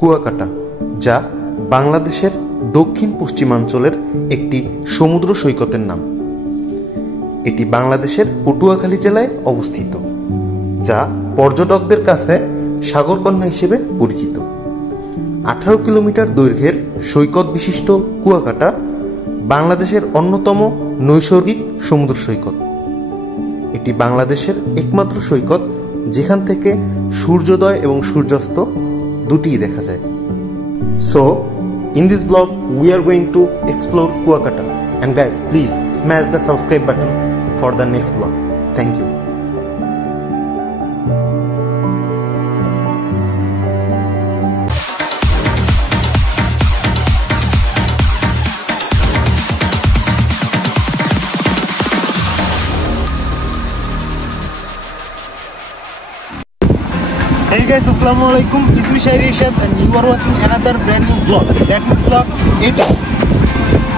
কুয়াকাটা, যা বাংলাদেশের দক্ষিণ পশ্চিমাঞ্চলের একটি সমুদ্র সৈকতের নাম। এটি বাংলাদেশের পটুয়াখালী জেলায় অবস্থিত, যা পর্যটকদের কাছে সাগরকন্যা হিসেবে পরিচিত। 18 কিলোমিটার দৈর্ঘ্যের সৈকত বিশিষ্ট কুয়াকাটা বাংলাদেশের অন্যতম নৈসর্গিক সমুদ্র সৈকত। এটি বাংলাদেশের একমাত্র সৈকত যেখান থেকে সূর্যোদয় এবং সূর্যাস্ত দুটিই দেখা যায়। So, in this vlog, we are going to explore Kuakata. And guys, please smash the subscribe button for the next vlog. Thank you. Hey guys, Assalamualaikum. It's me Shairi Irshad and you are watching another brand new vlog. That means vlog 8.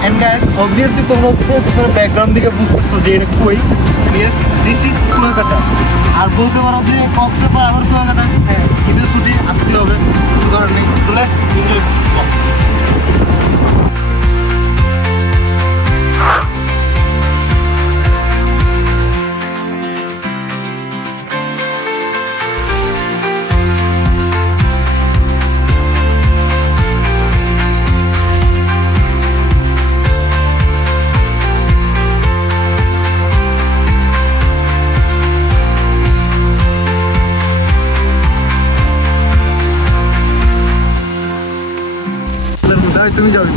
And guys, obviously তোমরা background দিকে বুঝতেছো যে এটা কই। Yes, this is Kuakata. আর বলতে পারো যে কক্সবাজার আবার কুয়াকাটা। হ্যাঁ, ঈদের ছুটি আসতে হবে। কিছু করার নেই। So let's enjoy this vlog. তুমি যাবে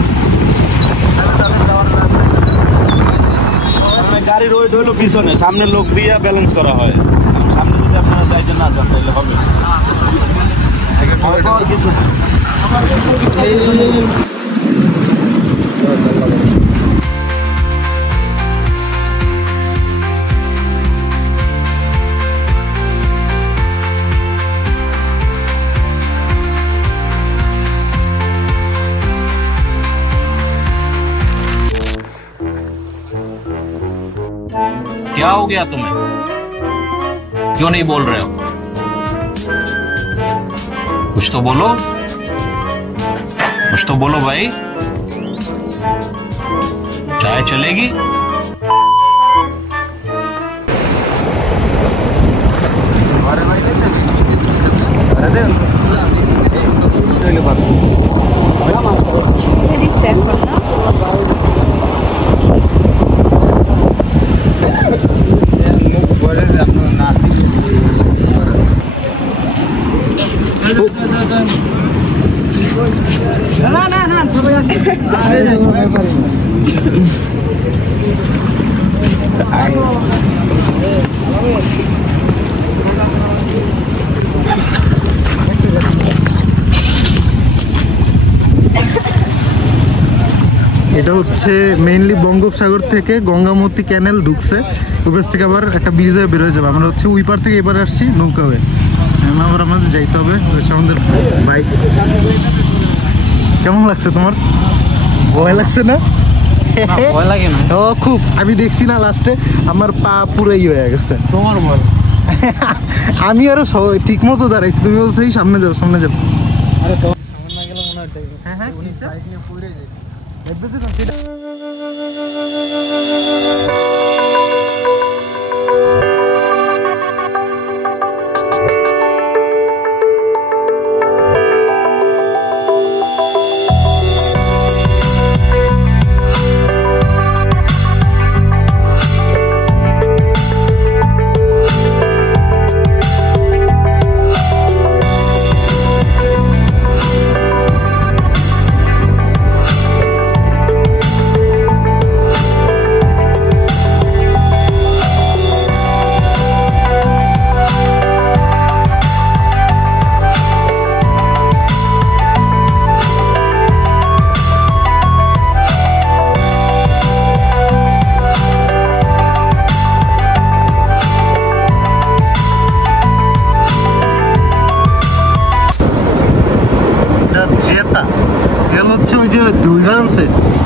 গাড়ির ওয়েট হলো পিছনে, সামনে লোক দিয়ে ব্যালেন্স করা হয়। সামনে যদি আপনারা যাইতে না চান তাহলে হবে কিছু। क्या हो गया तुम्हें? क्यों नहीं बोल रहे हो? कुछ तो बोलो, कुछ तो बोलो भाई। चाय चलेगी? এটা হচ্ছে মেইনলি বঙ্গোপসাগর থেকে গঙ্গামতি ক্যানেল ঢুকছে, ওপাশ থেকে আবার একটা ব্রিজে বেরোয় যাবে। আমরা হচ্ছে ওই পার থেকে এবারে আসছি নৌকা হয়ে, আবার আমাদের যাইতে হবে। আমাদের বাইক কেমন লাগছে তোমার? ভয় লাগছে না? ভয় লাগে না ও খুব, আমি দেখছি না লাস্টে আমার পা পুরাই হয়ে গেছে। তোমার ভয়? আমি আরো ঠিক মতো দাঁড়াইছি, তুমি বলছো এই সামনে যাও সামনে যাও। হ্যাঁ হ্যাঁ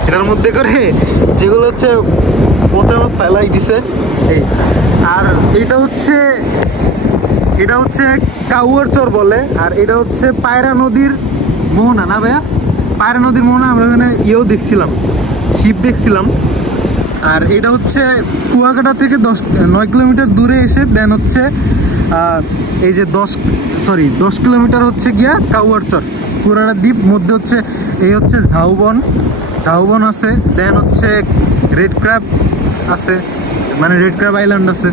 এটার মধ্যে করে যেগুলো হচ্ছে পোতা মাছ ফেলাই দিছে। আর এটা হচ্ছে কাউয়ার চর বলে, আর এটা হচ্ছে পায়রা নদীর মোহনা না ভাইয়া, পায়রা নদীর মোহনা। আমরা ওখানে ইয়েও দেখছিলাম, শিপ দেখছিলাম। আর এটা হচ্ছে কুয়াকাটা থেকে 9 কিলোমিটার দূরে এসে দেন হচ্ছে এই যে 10 কিলোমিটার হচ্ছে গিয়া কাউয়ারচর কুয়াকাটা দ্বীপ মধ্যে হচ্ছে এই হচ্ছে ঝাউবন আছে, দেন হচ্ছে রেড ক্র্যাব আছে, মানে রেড ক্র্যাব আইল্যান্ড আছে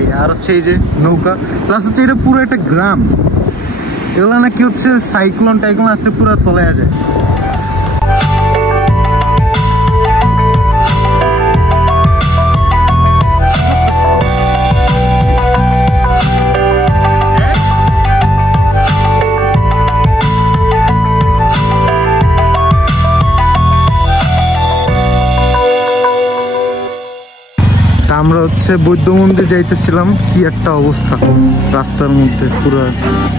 এই, আর হচ্ছে এই যে নৌকা, প্লাস হচ্ছে এটা পুরো একটা গ্রাম। এগুলো নাকি হচ্ছে সাইক্লোন আসতে পুরো তলায় যায়। আমরা হচ্ছে বৌদ্ধ মন্দির যাইতেছিলাম, কি একটা অবস্থা রাস্তার মধ্যে, পুরো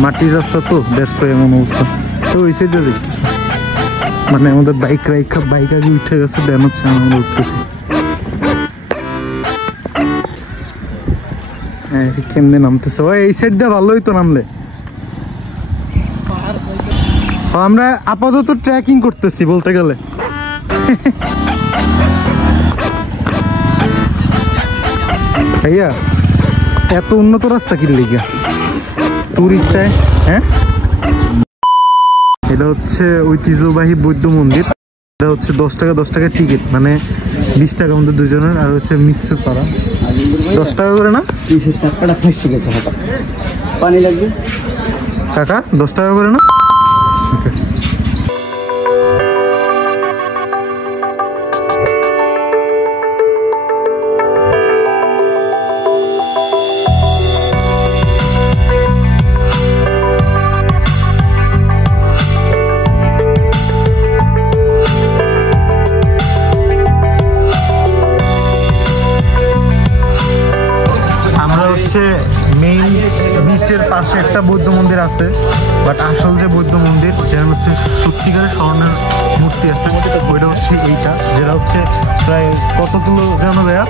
মাটির রাস্তা তো 150 এমন অবস্থা। তো ওই সাইডে যাইতেছি, মানে আমাদের বাইক আগে উঠে গেছে, দেন হচ্ছে আমরা উঠতেছি। হ্যাঁ কেমনে নামতেছে ভাই, এই সাইড দিয়ে ভালোই তো নামলে। আমরা আপাতত ট্রেকিং করতেছি বলতে গেলে। ভাইয়া এত উন্নত রাস্তা কি লেগে টুরিস্টায়? হ্যাঁ, এটা হচ্ছে ঐতিহ্যবাহী বৌদ্ধ মন্দির। এটা হচ্ছে 10 টাকা টিকিট, মানে 20 টাকা মধ্যে দুজনের। আর হচ্ছে মিশ্র পাড়া 10 টাকা করে না, পানি লাগবে কাকা, 10 টাকা করে না। মেইন বিচের পাশে একটা বৌদ্ধ মন্দির আছে, বাট আসল যে বৌদ্ধ মন্দির যেটা হচ্ছে সত্যিকারের স্বর্ণের মূর্তি আছে, ওইটা হচ্ছে এইটা, যেটা হচ্ছে প্রায় কত কিলো যেন ভাইয়া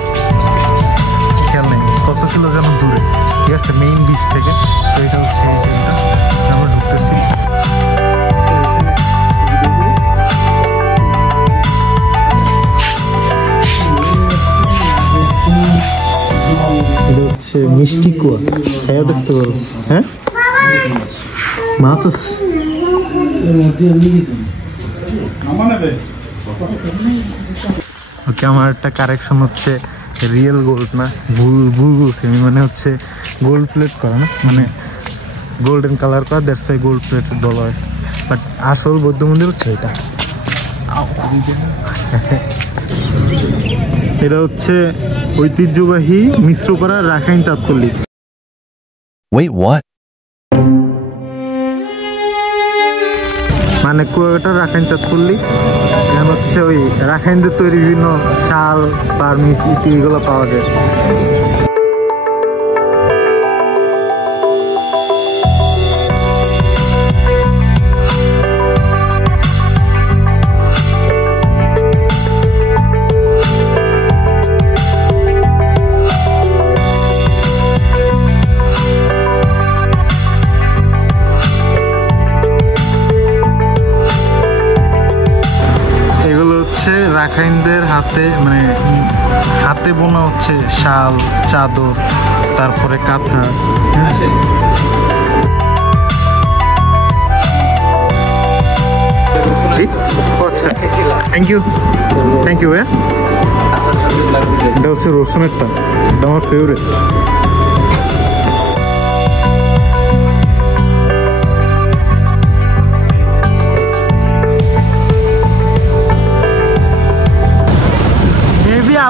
খেয়াল নেই, কত কিলো যেন দূরে, ঠিক আছে মেইন বিচ থেকে। তো এটা হচ্ছে এই জায়গাটা আমরা ঢুকতেছি। এটা হচ্ছে মিষ্টি কুয়া, খাইয়া দেখতে পারো। হ্যাঁ মাছ আছে, ওকে। আমার একটা কারেকশন হচ্ছে রিয়েল গোল্ড না, ভুল বলছি আমি, মানে হচ্ছে গোল্ড প্লেট করা না, মানে গোল্ডেন কালার করা, দ্যাটস ওয়াই গোল্ড প্লেটেড বলা হয়। বাট আসল বৌদ্ধ মন্দির হচ্ছে এটা। এটা হচ্ছে ঐতিহ্যবাহী মিশ্রপাড়া রাখাইন তাৎক্ষণিক। Wait, what? মানে কুয়াকাটা রাখাইন তাৎক্ষণিক, এখানে হচ্ছে ওই রাখাইনদের তৈরি বিভিন্ন শাল, পারমিস ইটি এগুলো পাওয়া যায়। রাখাইনদের হাতে, মানে হাতে বোনা হচ্ছে শাল, চাদর, তারপরে কাঁথা। আচ্ছা থ্যাংক ইউ ভাইয়া। এটা হচ্ছে রসুনেরটা, এটা আমার ফেভারিট।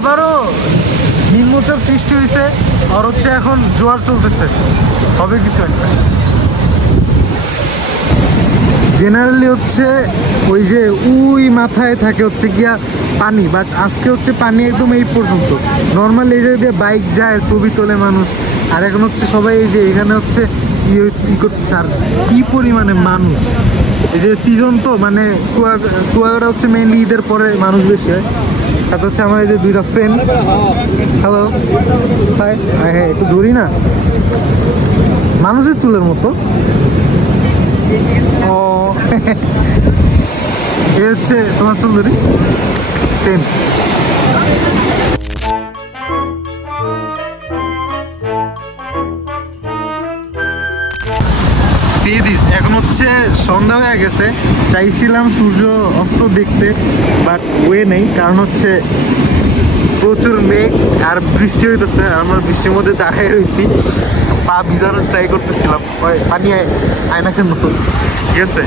আবারও নিম্নচাপ সৃষ্টি হয়েছে, আর হচ্ছে এখন জোয়ার চলতেছে, হবে কিছু একটা। জেনারেলি হচ্ছে ওই যে উই মাথায় থাকে হচ্ছে গিয়া পানি, বাট আজকে হচ্ছে পানি একদম এই পর্যন্ত। নর্মাল এই জায়গা দিয়ে বাইক যায়, ছবি তোলে মানুষ, আর এখন হচ্ছে সবাই এই যে এখানে হচ্ছে ই করতেছে। আর কি পরিমাণে মানুষ, এই যে সিজন তো, মানে কুয়াকাটা হচ্ছে মেইনলি ঈদের পরে মানুষ বেশি হয়। সাথে হচ্ছে আমার এই যে দুইটা ফ্রেন্ড। Hello, high. হ্যাঁ একটু ধরি না, মানুষের চুলের মতো। ও হচ্ছে তোমার তন্দুরি সেম। এখন হচ্ছে সন্ধ্যা হয়ে গেছে, চাইছিলাম সূর্য অস্ত দেখতে, বাট ওয়ে নেই, কারণ হচ্ছে প্রচুর মেঘ আর বৃষ্টি হইতেছে। আমরা বৃষ্টির মধ্যে দাঁড়াই রয়েছি, পা ভিজানোর ট্রাই করতেছিলাম, পানি আয় না কেন, ঠিক আছে।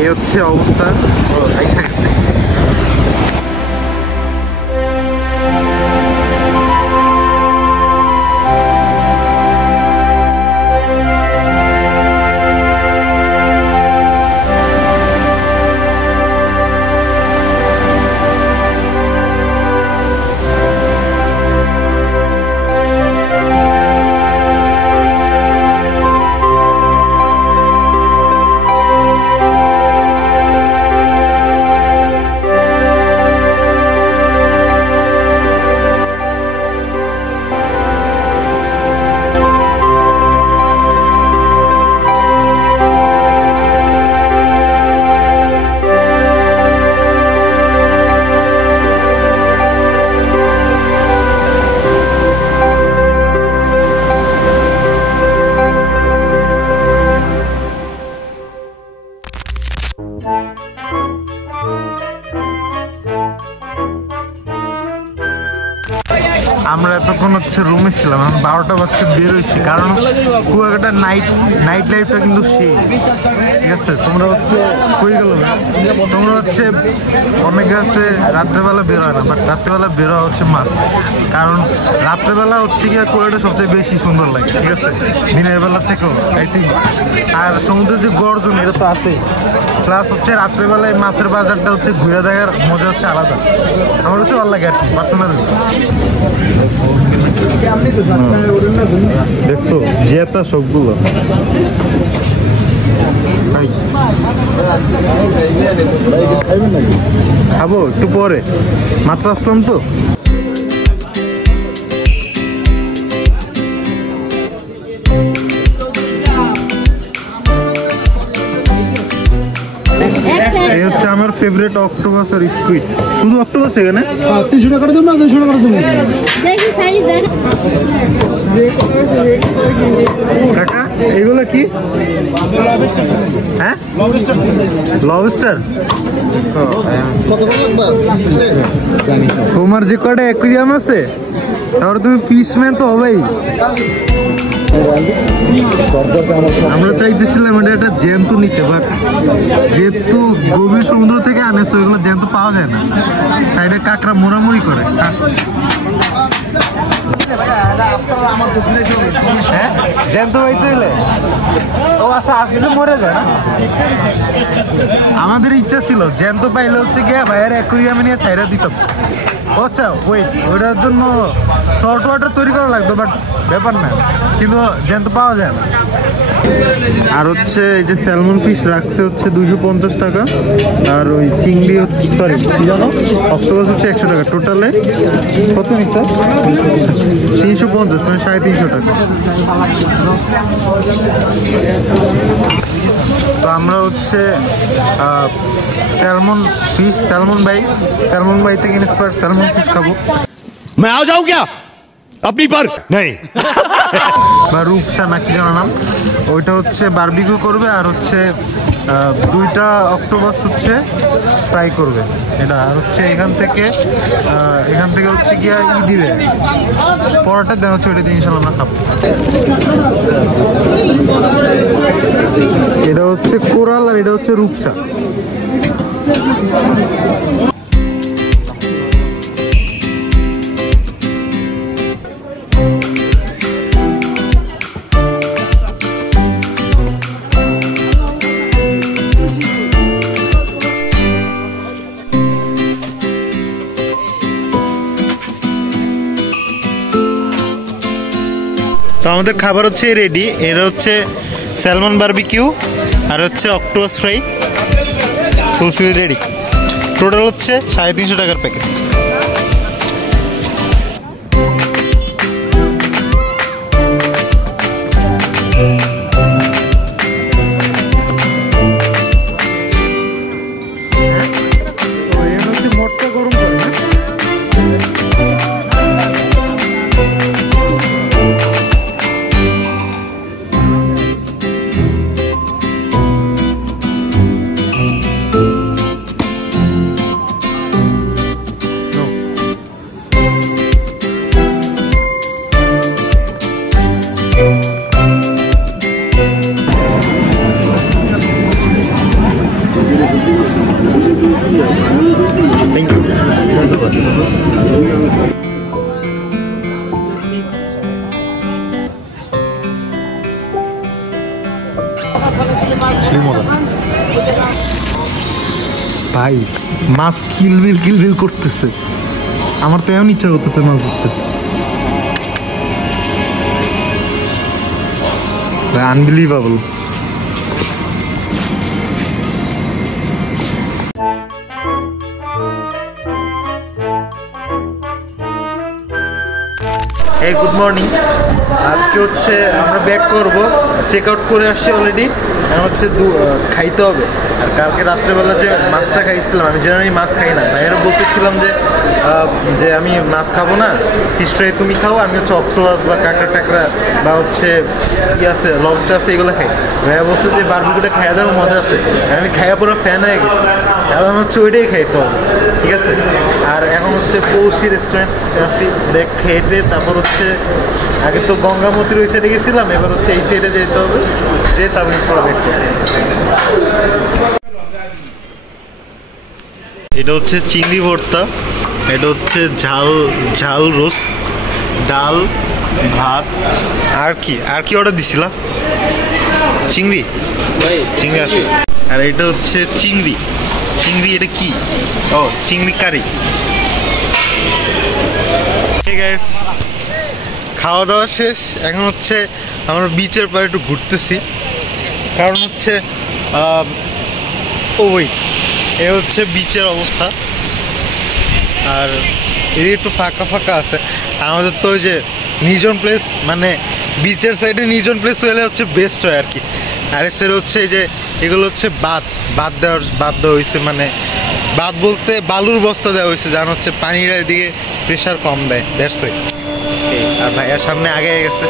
এই হচ্ছে অবস্থা। আইসা গেছে আমরা এতক্ষণ হচ্ছে রুমে ছিলাম, এখন 12টা বাজছে বের হয়েছি, কারণ কুয়াকাটা নাইট লাইফটা কিন্তু সেই, ঠিক আছে। তোমরা হচ্ছে কই গেল, তোমরা হচ্ছে অনেকে আছে রাত্রেবেলা বের হয় না, বাট রাত্রেবেলা বের হওয়া হচ্ছে মাছ, কারণ রাত্রেবেলা হচ্ছে গিয়ে কুয়াকাটা সবচেয়ে বেশি সুন্দর লাগে, ঠিক আছে, দিনের বেলা থেকেও আই থিঙ্ক। আর সমুদ্রের যে গর্জন এটা তো আছে, প্লাস হচ্ছে রাত্রেবেলায় মাছের বাজারটা হচ্ছে ঘুরে দেখার মজা হচ্ছে আলাদা, আমার কাছে ভালো লাগে আর কি পার্সোনালি। দেখছো জেতা সবগুলো খাবো একটু পরে, মাত্র আসলাম তো। এই হচ্ছে আমার ফেভারিট অক্টোপাস আর স্কুইড। শুধু অক্টোপাস এখানে 300 টাকা দেবো না 200 টাকা দেবো কাকা। এইগুলো কি? হ্যাঁ লবস্টার। তোমার যে কটা অ্যাকুয়ারিয়াম আছে তাহলে তুমি ফিশম্যান তো হবেই। আমরা চাইতেছিলাম এটা একটা জ্যান্ত নিতে, বাট যেহেতু গভীর সমুদ্র থেকে আনেছে ওইগুলো জ্যান্ত পাওয়া যায় না, সাইডে কাঁকড়া মোড়ামুড়ি করে। হ্যাঁ জ্যান্ত পাইতে হলে ও আচ্ছা আসতে মরে যায় না। আমাদের ইচ্ছা ছিল জ্যান্ত পাইলে হচ্ছে গিয়ে ভাইয়ের অ্যাকুয়ারিয়ামে নিয়ে ছাইরা দিতাম। আচ্ছা ওয়েট, ওইটার জন্য সল্ট ওয়াটার তৈরি করা লাগতো, বাট ব্যাপার না, কিন্তু জ্যান্ত পাওয়া যায় না। আর হচ্ছে এই যে স্যালমন ফিশ রাখছে হচ্ছে 250 টাকা, আর ওই চিংড়ি হচ্ছে সরি কি জানো অক্টোপাস হচ্ছে 100 টাকা। টোটালে কত নিচ্ছে? 350, মানে 350 টাকা। তো আমরা হচ্ছে স্যালমন ফিশ, স্যালমন বাই থেকে ইন্সপায়ার স্যালমন ফিশ খাবো। मैं आ जाऊं क्या अपनी पर नहीं বা রূপসা নাকি জানো নাম, ওইটা হচ্ছে বারবিকিউ করবে, আর হচ্ছে 2টা অক্টোপাস হচ্ছে ফ্রাই করবে এটা। আর হচ্ছে এখান থেকে হচ্ছে গিয়া দিবে পরোটা দেওয়া হচ্ছে, ওইটা দিয়ে ইনশাল্লাহ আমরা খাবো। এটা হচ্ছে কোরাল আর এটা হচ্ছে রূপসা। তো আমাদের খাবার হচ্ছে রেডি। এটা হচ্ছে স্যালমন বারবিকিউ আর হচ্ছে অক্টোপাস ফ্রাই, সুসুই রেডি। টোটাল হচ্ছে 350 টাকার প্যাকেজ। Thank you. ভাই মাছ কিলবিল করতেছে, আমার তো এমন ইচ্ছা করতেছে মাছ ধরতে। আনবিলিভেবল। এই গুড মর্নিং। আজকে হচ্ছে আমরা ব্যাক করব, চেক আউট করে আসছি অলরেডি। এখন হচ্ছে খাইতে হবে। আর কালকে রাত্রেবেলা যে মাছটা খাইছিলাম, আমি জেনারেলি মাছ খাই না, ভাইয়েরা বলতেছিলাম যে আমি মাছ খাবো না, ফিশ ফ্রাই তুমি খাও, আমি হচ্ছে অক্টোপাস বা কাঁকড়া টাকড়া বা হচ্ছে আছে লবস্টার আছে এগুলো খাই। ভাইয়া বলছে যে বারবিকিউটা খাইয়া যাবো, মজা আছে। আমি খাইয়া পুরো ফ্যান হয়ে গেছি, এখন হচ্ছে ওইটাই খাইতে হবে, ঠিক আছে। আর এখন হচ্ছে পৌষি রেস্টুরেন্ট আছি, ব্রেক খেয়ে তারপর হচ্ছে আগে তো গঙ্গামতির ওই সাইডে গেছিলাম, এবার হচ্ছে এই সাইডে যেতে হবে, যে তারপর ছড়া দেখতে। এটা হচ্ছে চিংড়ি ভর্তা, এটা হচ্ছে ঝাল রোস্ট, ডাল, ভাত। আর কি অর্ডার দিছিলাম? চিংড়ি আসে। আর এটা হচ্ছে চিংড়ি, এটা কি? ও চিংড়ি কারি। ঠিক আছে, খাওয়া দাওয়া শেষ। এখন হচ্ছে আমরা বিচের পরে একটু ঘুরতেছি, কারণ হচ্ছে এ হচ্ছে বিচের অবস্থা। আর এদিকে একটু ফাঁকা আছে। আমাদের তো ওই যে নির্জন প্লেস, মানে বিচের সাইডে নির্জন প্লেস হলে হচ্ছে বেস্ট হয় আর কি। আর এর হচ্ছে এই যে এগুলো হচ্ছে বাদ দেওয়া হয়েছে, মানে বাদ বলতে বালুর বস্তা দেওয়া হয়েছে, জানো হচ্ছে পানিটা এদিকে প্রেশার কম দেয়, দ্যাটস ওয়াই। আর ভাইয়ার সামনে আগে গেছে।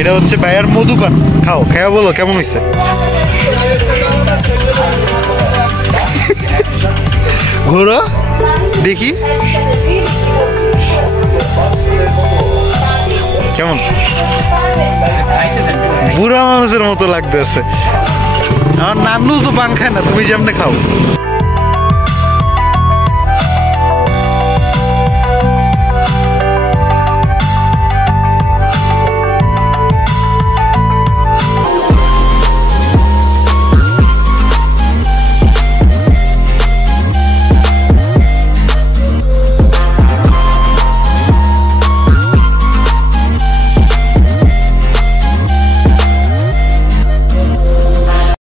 এটা হচ্ছে ভাইয়ার মধুপান, খাও বলো কেমন হয়েছে। ঘোরো দেখি কেমন, বুড়া মানুষের মতো লাগতেছে। আমার নানু তো পান খায় না, তুমি যেমনে খাও।